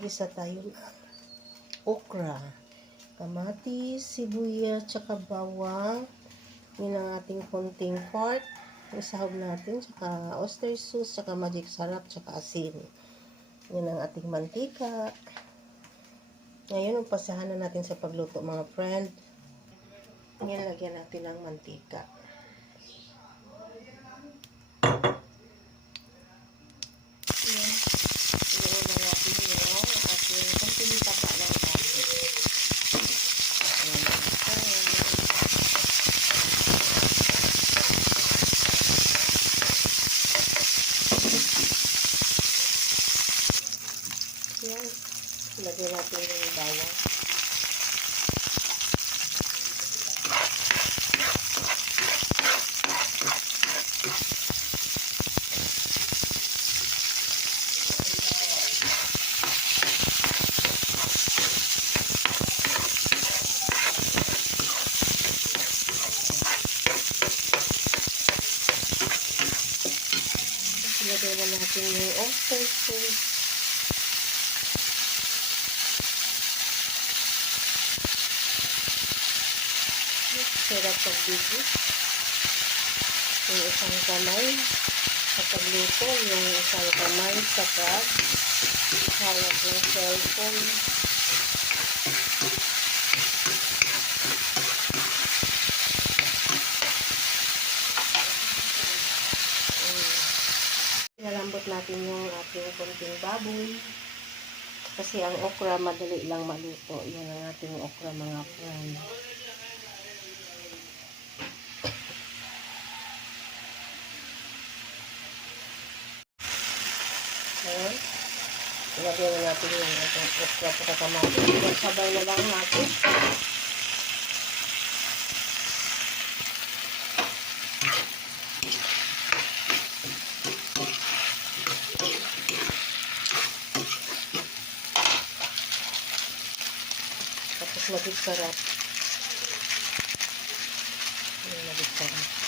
Magisa tayo ng okra, kamatis, sibuyas, tsaka bawang. Yun ang ating konting pork. Isahog natin, tsaka oyster sauce, tsaka magic sarap, tsaka asin. Yun ang ating mantika. Ngayon, umpasahan na natin sa pagluto mga friend. Ngayon, lagyan natin ng mantika. Yan. Iuuna natin yung ating konting taba ng baboy. Yan. Lagyan natin yung bawang. Lagyan na natin yung oyster sauce. Sarap pagbigis. Yung isang kamay sa pagluto, yung isang kamay sa hawak ng cellphone. Nalambot natin yung ating konting baboy. Kasi ang okra madali lang maluto. Yan ang ating okra mga friend. Ayan. Ilagay na natin yung ating okra at kamatis. Sabay na lang natin. Tapos magic sarap. Magic sarap.